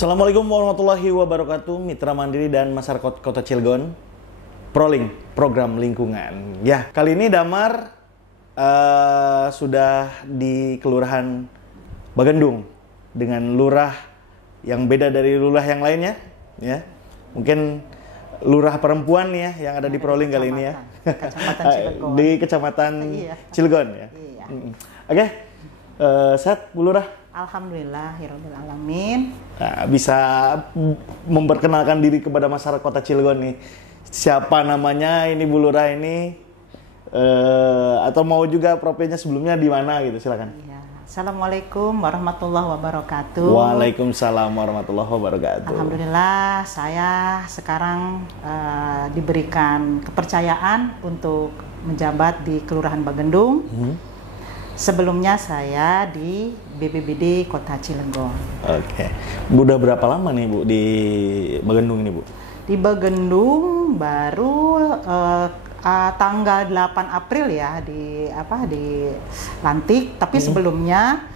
Assalamualaikum warahmatullahi wabarakatuh, Mitra Mandiri dan Masyarakat Kota Cilegon, Proling, Program Lingkungan. Ya, kali ini Damar sudah di Kelurahan Bagendung dengan lurah yang beda dari lurah yang lainnya. Ya, mungkin lurah perempuan ya yang ada di Proling kali ini ya. Kecamatan Cilegon. Di Kecamatan Cilegon ya. Iya. Oke, sehat Bu Lurah? Alhamdulillah, hiraubil alamin. Nah, bisa memperkenalkan diri kepada masyarakat Kota Cilegon nih. Siapa namanya ini Bu Lurah ini? Atau mau juga profilnya sebelumnya di mana gitu, silakan. Iya. Assalamualaikum warahmatullahi wabarakatuh. Waalaikumsalam warahmatullahi wabarakatuh. Alhamdulillah, saya sekarang diberikan kepercayaan untuk menjabat di Kelurahan Bagendung. Sebelumnya saya di BPBD Kota Cilegon. Oke. Udah berapa lama nih Bu di Bagendung ini Bu? Di Bagendung baru tanggal 8 April ya dilantik, tapi sebelumnya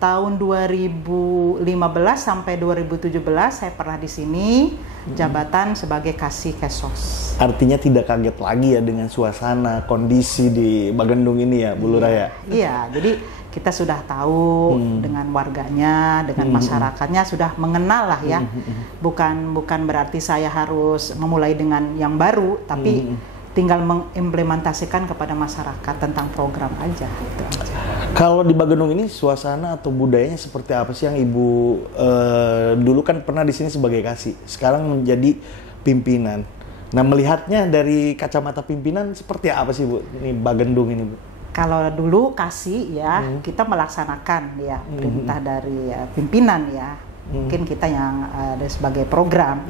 tahun 2015 sampai 2017 saya pernah di sini jabatan sebagai Kasih Kesos. Artinya tidak kaget lagi ya dengan suasana kondisi di Bagendung ini ya Bu Lurah ya? Iya, jadi kita sudah tahu dengan warganya, dengan masyarakatnya sudah mengenal lah ya. Bukan berarti saya harus memulai dengan yang baru, tapi tinggal mengimplementasikan kepada masyarakat tentang program aja. Gitu aja. Kalau di Bagendung ini suasana atau budayanya seperti apa sih yang Ibu dulu kan pernah di sini sebagai kasih, sekarang menjadi pimpinan. Nah, melihatnya dari kacamata pimpinan seperti apa sih Bu ini Bagendung ini Bu? Kalau dulu kasih ya kita melaksanakan ya perintah dari pimpinan ya. Mungkin kita yang ada sebagai program.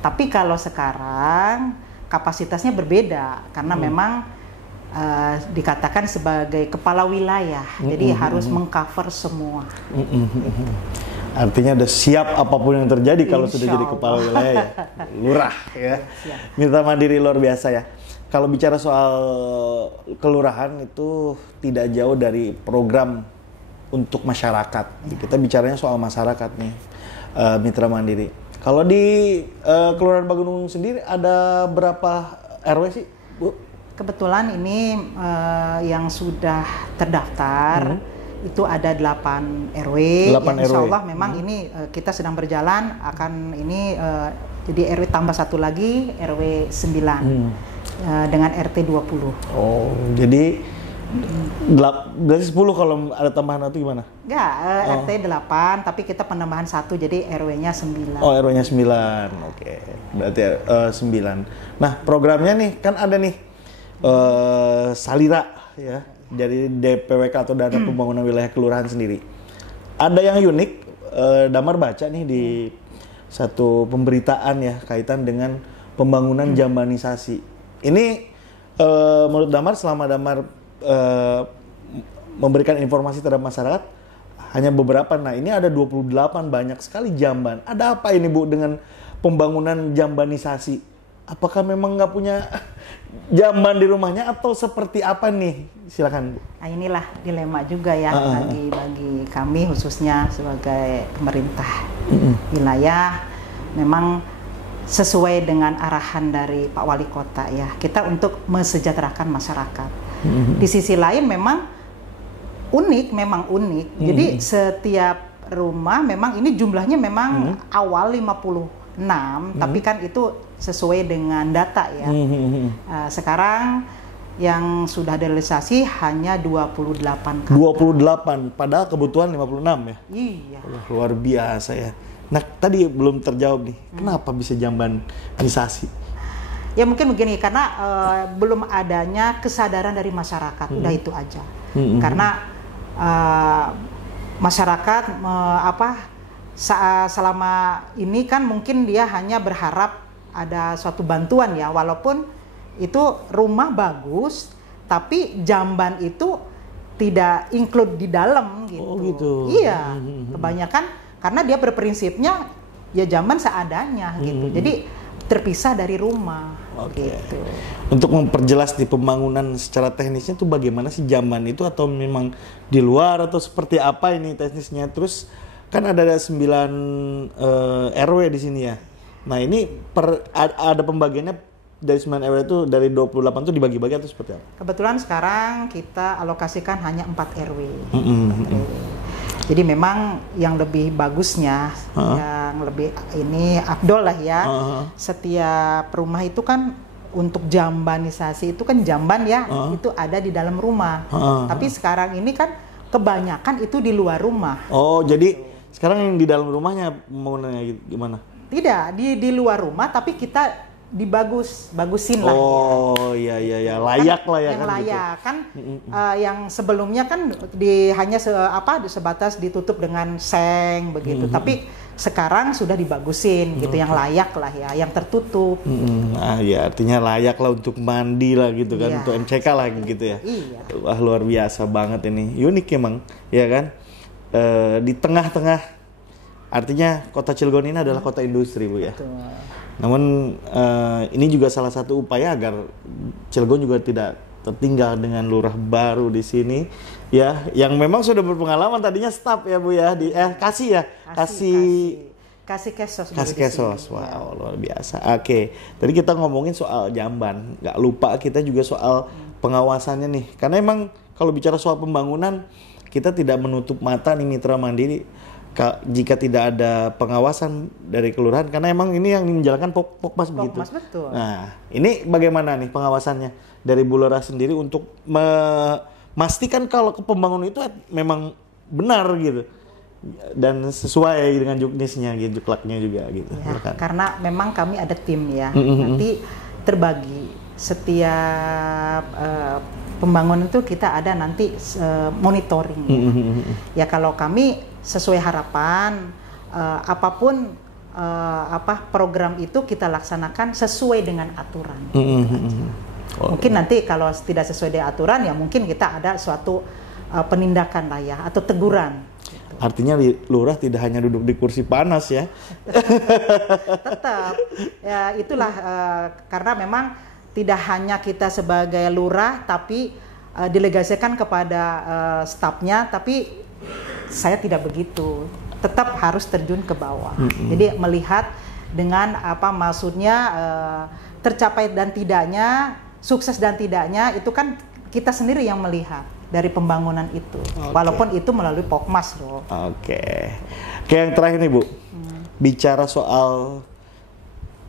Tapi kalau sekarang kapasitasnya berbeda karena memang dikatakan sebagai kepala wilayah, jadi harus mengcover semua. Artinya udah siap apapun yang terjadi kalau sudah jadi kepala wilayah ya. Lurah ya. Mitra Mandiri luar biasa ya. Kalau bicara soal kelurahan itu tidak jauh dari program untuk masyarakat. Kita bicaranya soal masyarakat nih, Mitra Mandiri. Kalau di Kelurahan Bagendung sendiri ada berapa RW sih, Bu? Kebetulan ini yang sudah terdaftar itu ada 8 RW. 8 Insya RW. Allah memang ini kita sedang berjalan akan ini jadi RW tambah satu lagi RW 9 dengan RT 20. Oh, jadi berarti 10 kalau ada tambahan atau gimana? Enggak, RT 8 tapi kita penambahan 1 jadi RW-nya 9. Oh, RW-nya 9. Oke. Berarti 9. Nah, programnya nih kan ada nih Salira ya. Dari DPWK atau Dana Pembangunan Wilayah Kelurahan sendiri. Ada yang unik, Damar baca nih di satu pemberitaan ya kaitan dengan pembangunan jambanisasi. Ini menurut Damar selama Damar memberikan informasi terhadap masyarakat hanya beberapa. Nah, ini ada 28 banyak sekali jamban. Ada apa ini Bu dengan pembangunan jambanisasi? Apakah memang nggak punya jamban di rumahnya atau seperti apa nih? Silakan Bu. Nah, inilah dilema juga ya bagi kami khususnya sebagai pemerintah wilayah. Memang sesuai dengan arahan dari Pak Wali Kota ya, kita untuk mesejahterakan masyarakat. Di sisi lain memang unik. Jadi setiap rumah memang ini jumlahnya memang awal 56, tapi kan itu sesuai dengan data ya. Sekarang yang sudah realisasi hanya 28 kakak. 28, padahal kebutuhan 56 ya? Iya. Luar biasa ya. Nah, tadi belum terjawab nih, kenapa bisa jambanisasi? Ya mungkin begini, karena belum adanya kesadaran dari masyarakat, udah itu aja. Karena masyarakat selama ini kan mungkin dia hanya berharap ada suatu bantuan ya, walaupun itu rumah bagus, tapi jamban itu tidak include di dalam gitu. Oh gitu. Iya, kebanyakan karena dia berprinsipnya ya jamban seadanya gitu. Jadi terpisah dari rumah. Gitu. Untuk memperjelas di pembangunan secara teknisnya itu bagaimana sih jamban itu, atau memang di luar atau seperti apa ini teknisnya? Terus kan ada 9 RW di sini ya. Nah ini ada pembagiannya dari 9 RW itu dari 28 itu dibagi-bagi atau seperti apa? Kebetulan sekarang kita alokasikan hanya 4 RW. 4 RW. Jadi memang yang lebih bagusnya, yang lebih ini afdol lah ya. Setiap rumah itu kan untuk jambanisasi itu kan jamban ya, itu ada di dalam rumah. Tapi sekarang ini kan kebanyakan itu di luar rumah. Oh, jadi sekarang yang di dalam rumahnya pembangunannya gimana? Tidak, di luar rumah tapi kita bagusin lah. Oh iya, layak lah ya yang kan. Layak gitu. Kan yang sebelumnya kan hanya sebatas ditutup dengan seng begitu. Tapi sekarang sudah dibagusin gitu, yang layak lah ya, yang tertutup. Ya artinya layak lah untuk mandi lah gitu kan, untuk MCK lah gitu ya. Iya. Wah luar biasa banget ini, unik emang, ya kan. Di tengah-tengah, artinya kota Cilegon ini adalah kota industri Bu ya. Betul. Namun ini juga salah satu upaya agar Cilegon juga tidak tertinggal dengan lurah baru di sini ya, yang memang sudah berpengalaman tadinya staf ya Bu ya, kasih Kesos. Wow, luar biasa. Oke, tadi kita ngomongin soal jamban, nggak lupa kita juga soal pengawasannya nih, karena emang kalau bicara soal pembangunan kita tidak menutup mata nih Mitra Mandiri jika tidak ada pengawasan dari kelurahan, karena emang ini yang menjalankan Pokmas begitu. Betul. Nah, ini bagaimana nih pengawasannya dari Bu Lurah sendiri untuk memastikan kalau pembangunan itu memang benar gitu dan sesuai dengan juknisnya, gitu, juklaknya juga gitu. Ya, karena memang kami ada tim ya, nanti terbagi setiap pembangunan itu kita ada nanti monitoring ya. Kalau kami sesuai harapan apapun program itu kita laksanakan sesuai dengan aturan. Mungkin nanti kalau tidak sesuai dengan aturan ya mungkin kita ada suatu penindakan lah ya, atau teguran. Gitu. Artinya lurah tidak hanya duduk di kursi panas ya. Tetap ya, itulah karena memang tidak hanya kita sebagai lurah tapi delegasikan kepada stafnya, tapi saya tidak begitu, tetap harus terjun ke bawah. Jadi melihat dengan maksudnya tercapai dan tidaknya, sukses dan tidaknya itu kan kita sendiri yang melihat dari pembangunan itu. Walaupun itu melalui Pokmas loh. Oke, yang terakhir nih Bu, bicara soal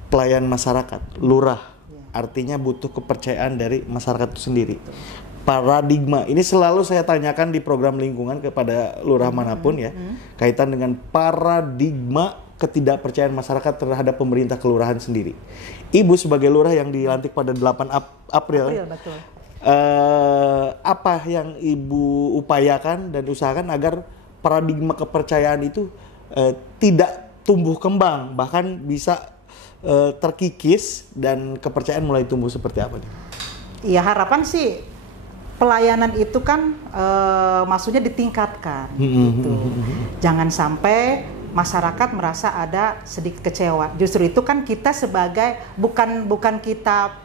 pelayan masyarakat, lurah. Artinya butuh kepercayaan dari masyarakat itu sendiri. Paradigma ini selalu saya tanyakan di program lingkungan kepada lurah manapun ya, kaitan dengan paradigma ketidakpercayaan masyarakat terhadap pemerintah kelurahan sendiri. Ibu sebagai lurah yang dilantik pada 8 April, betul. Apa yang Ibu upayakan dan usahakan agar paradigma kepercayaan itu tidak tumbuh kembang, bahkan bisa terkikis dan kepercayaan mulai tumbuh seperti apa nih? Ya harapan sih pelayanan itu kan maksudnya ditingkatkan gitu. Jangan sampai masyarakat merasa ada sedikit kecewa. Justru itu kan kita sebagai bukan kita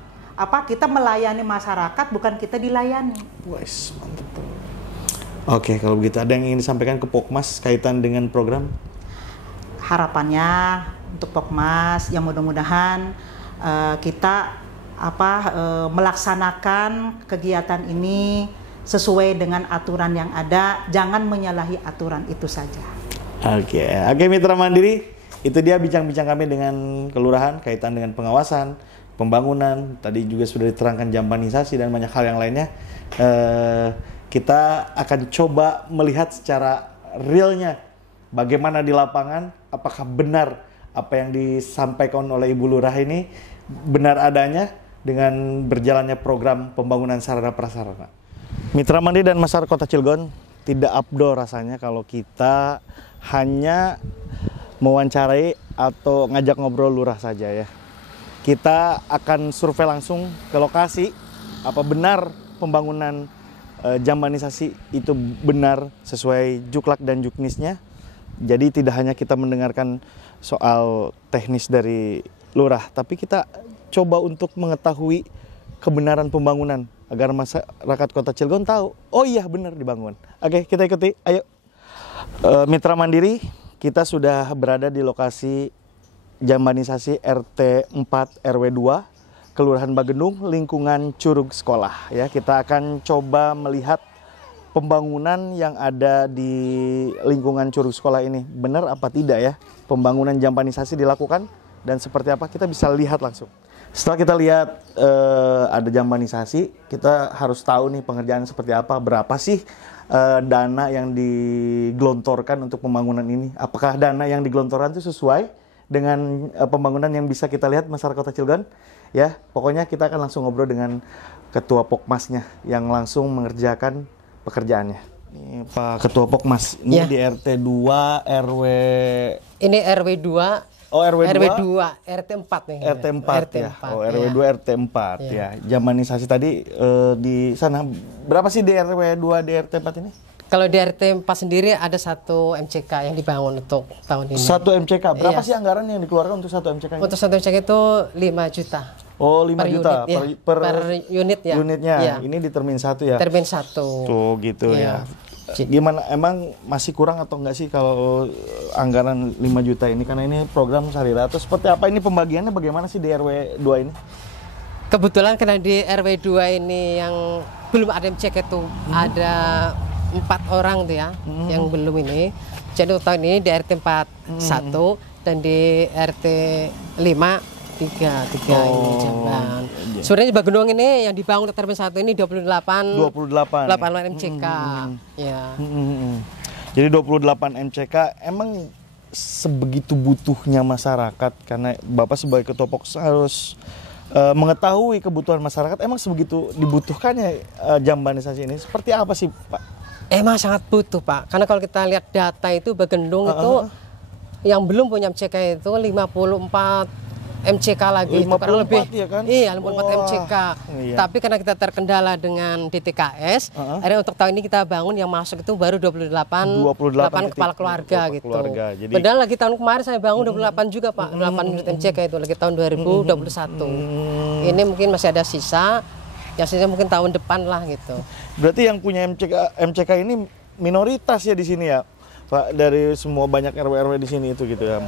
kita melayani masyarakat, bukan kita dilayani. Wes, mantap. Oke, kalau begitu ada yang ingin disampaikan ke Pokmas kaitan dengan program? Harapannya untuk Pokmas yang mudah-mudahan kita melaksanakan kegiatan ini sesuai dengan aturan yang ada, jangan menyalahi aturan itu saja. Oke, Mitra Mandiri, itu dia bincang-bincang kami dengan kelurahan kaitan dengan pengawasan, pembangunan, tadi juga sudah diterangkan jambanisasi dan banyak hal yang lainnya. Kita akan coba melihat secara realnya bagaimana di lapangan, apakah benar apa yang disampaikan oleh Ibu Lurah ini benar adanya dengan berjalannya program pembangunan sarana prasarana. Mitra Mandiri dan masyarakat Kota Cilegon, tidak abdol rasanya kalau kita hanya mewawancarai atau ngajak ngobrol lurah saja ya. Kita akan survei langsung ke lokasi, apa benar pembangunan jambanisasi itu benar sesuai juklak dan juknisnya. Jadi tidak hanya kita mendengarkan soal teknis dari lurah, tapi kita coba untuk mengetahui kebenaran pembangunan agar masyarakat Kota Cilegon tahu, oh iya benar dibangun. Oke, kita ikuti, ayo. Mitra Mandiri, kita sudah berada di lokasi Jambanisasi RT 4 RW 2 Kelurahan Bagendung, lingkungan Curug Sekolah ya. Kita akan coba melihat pembangunan yang ada di lingkungan Curug Sekolah ini. Benar apa tidak ya pembangunan Jambanisasi dilakukan, dan seperti apa kita bisa lihat langsung. Setelah kita lihat ada Jambanisasi, kita harus tahu nih pengerjaan seperti apa, berapa sih dana yang digelontorkan untuk pembangunan ini. Apakah dana yang digelontorkan itu sesuai dengan pembangunan yang bisa kita lihat masyarakat Kota Cilegon? Ya, pokoknya kita akan langsung ngobrol dengan Ketua Pokmasnya yang langsung mengerjakan pekerjaannya. Ini Pak Ketua Pokmas, ini di RT 2 RW... Ini RW 2. Oh, RW 2, RT 4 nih. RT 4 ya. Oh, RW 2 RT 4 ya. Jambanisasi tadi di sana berapa sih di RW 2 di RT 4 ini? Kalau di RT 4 sendiri ada 1 MCK yang dibangun untuk tahun ini. 1 MCK. Berapa sih anggaran yang dikeluarkan untuk 1 MCK ini? Untuk 1 MCK itu 5 juta. Oh, 5 juta per unit ya. Unitnya. Ya. Ini di Termin 1 ya. Termin 1. Tuh gitu ya. Gimana, emang masih kurang atau enggak sih kalau anggaran 5 juta ini, karena ini program Salira, atau seperti apa ini pembagiannya, bagaimana sih di RW 2 ini? Kebetulan karena di RW 2 ini yang belum ada MCK itu ada 4 orang tuh ya yang belum ini. Jadi untuk tahun ini di RT 4 1 dan di RT 5 tiga ini Jamban. Sebenarnya Bagendung ini yang dibangun Termin 1 ini 28 MCK. Ya. Jadi 28 MCK, emang sebegitu butuhnya masyarakat, karena Bapak sebagai Ketua Pokmas harus mengetahui kebutuhan masyarakat. Emang sebegitu dibutuhkannya Jambanisasi ini, seperti apa sih Pak? Emang sangat butuh Pak, karena kalau kita lihat data itu Bagendung itu yang belum punya MCK itu 54 MCK lagi, 54 itu karena lebih ya kan? Iya, 54 MCK. Iya. Tapi karena kita terkendala dengan DTKS, akhirnya untuk tahun ini kita bangun yang masuk itu baru 28 kepala keluarga gitu. Jadi... Padahal lagi tahun kemarin saya bangun 28 juga Pak, 8 unit MCK itu lagi tahun 2021. Ini mungkin masih ada sisa, yang sisa mungkin tahun depan lah gitu. Berarti yang punya MCK ini minoritas ya di sini ya Pak, dari semua banyak RW-RW di sini itu gitu ya?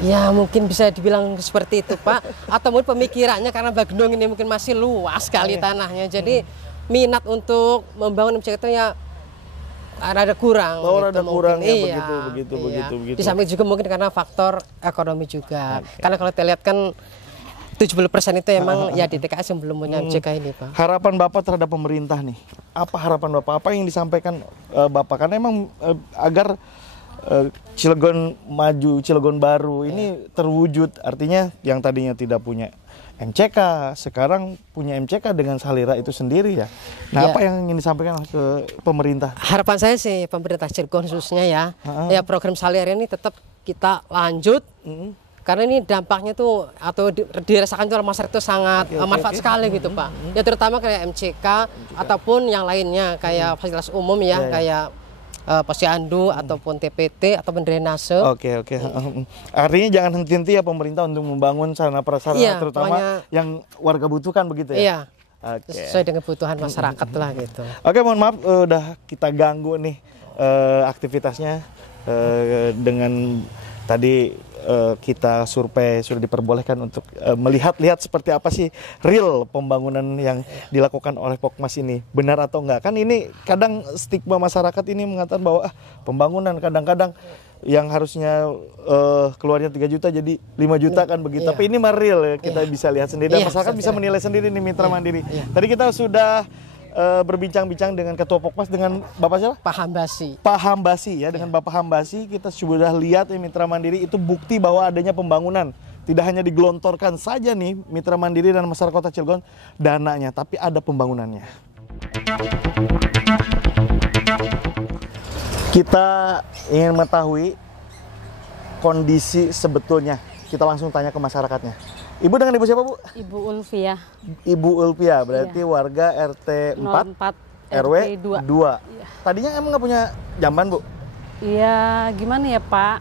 Ya mungkin bisa dibilang seperti itu Pak, atau mungkin pemikirannya karena Bagendung ini mungkin masih luas sekali tanahnya, jadi minat untuk membangun MCK itu ya ada kurang. Oh, gitu, ada kurang ya, begitu. Di samping juga mungkin karena faktor ekonomi juga, karena kalau kita lihat kan 70% itu emang ya di TKS yang belum punya MCK ini Pak. Harapan Bapak terhadap pemerintah nih, apa harapan Bapak? Apa yang disampaikan Bapak? Karena emang agar Cilegon maju, Cilegon baru ini terwujud, artinya yang tadinya tidak punya MCK sekarang punya MCK dengan Salira itu sendiri ya. Nah, apa yang ingin disampaikan ke pemerintah? Harapan saya sih pemerintah Cilegon khususnya ya, ya program Salira ini tetap kita lanjut. Karena ini dampaknya tuh atau dirasakan oleh masyarakat itu sangat manfaat sekali gitu Pak. Ya terutama kayak MCK ataupun yang lainnya kayak fasilitas umum ya, kayak posyandu ataupun TPT ataupun drainase. Oke. Artinya jangan henti-henti ya pemerintah untuk membangun sarana prasarana terutama yang warga butuhkan begitu ya. Iya. Sesuai dengan kebutuhan masyarakat lah gitu. Oke, mohon maaf udah kita ganggu nih aktivitasnya dengan tadi kita survei sudah diperbolehkan untuk melihat seperti apa sih real pembangunan yang dilakukan oleh Pokmas ini, benar atau enggak. Kan ini kadang stigma masyarakat ini mengatakan bahwa pembangunan kadang-kadang yang harusnya keluarnya 3 juta jadi 5 juta kan begitu. Tapi ini mah real ya, kita bisa lihat sendiri dan masyarakat bisa menilai sendiri nih Mitra Mandiri. Tadi kita sudah berbincang-bincang dengan Ketua Pokmas, dengan Bapak siapa? Pak Hambasi. Pak Hambasi ya, dengan Bapak Hambasi kita sudah lihat Mitra Mandiri itu bukti bahwa adanya pembangunan. Tidak hanya digelontorkan saja nih Mitra Mandiri dan masyarakat Kota Cilegon dananya, tapi ada pembangunannya. Kita ingin mengetahui kondisi sebetulnya. Kita langsung tanya ke masyarakatnya. Ibu dengan Ibu siapa, Bu? Ibu Ulfia. Ibu Ulfia, berarti warga RT 4 RW 2. Iya. Tadinya emang nggak punya jamban, Bu? Iya, gimana ya Pak?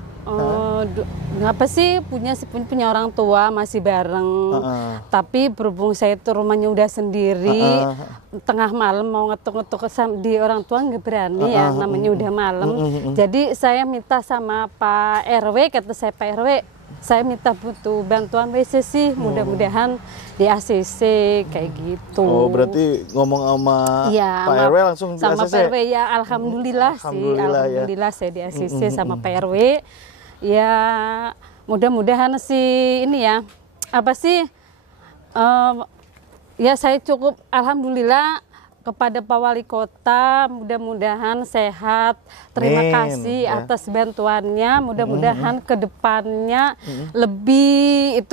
Apa sih punya orang tua masih bareng. Tapi berhubung saya itu rumahnya udah sendiri, tengah malam mau ngetuk-ngetuk di orang tua nggak berani ya, namanya udah malam. Jadi saya minta sama Pak RW, kata saya Pak RW, saya minta butuh bantuan WC sih, mudah-mudahan di ACC kayak gitu. Oh, berarti ngomong sama Pak RW langsung di sama ACC? Pak RW ya, alhamdulillah sih, alhamdulillah saya di ACC sama Pak RW. Ya, mudah-mudahan sih ini ya, apa sih, ya saya cukup alhamdulillah kepada Pak Wali Kota, mudah-mudahan sehat. Terima kasih atas bantuannya. Mudah-mudahan ke depannya lebih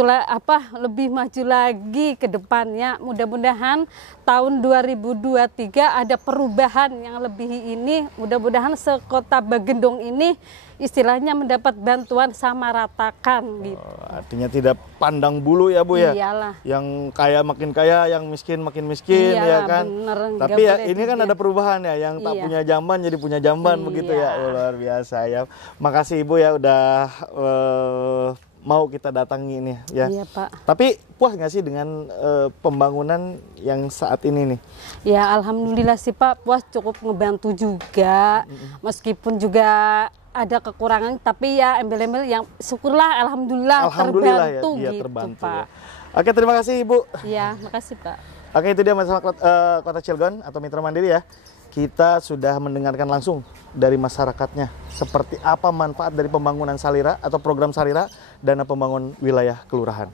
lebih maju lagi ke depannya. Mudah-mudahan tahun 2023 ada perubahan yang lebih ini. Mudah-mudahan sekota Bagendong ini istilahnya mendapat bantuan sama ratakan gitu. Artinya tidak pandang bulu ya Bu ya. Iyalah. Yang kaya makin kaya, yang miskin makin miskin. Iyalah, ya kan. Bener, tapi ya ini kan ada perubahan ya, yang tak punya jamban jadi punya jamban begitu ya. Luar biasa ya. Makasih Ibu ya udah mau kita datangi ini ya. Iya Pak. Tapi puas nggak sih dengan pembangunan yang saat ini nih? Ya alhamdulillah sih Pak, puas, cukup ngebantu juga. Meskipun juga ada kekurangan, tapi ya embel-embel yang syukurlah alhamdulillah terbantu ya, gitu terbantu, Pak. Ya. Oke, terima kasih Ibu. Iya, makasih Pak. Oke, itu dia masalah Kota Cilegon atau Mitra Mandiri ya. Kita sudah mendengarkan langsung dari masyarakatnya seperti apa manfaat dari pembangunan Salira atau program Salira, dana pembangunan wilayah kelurahan.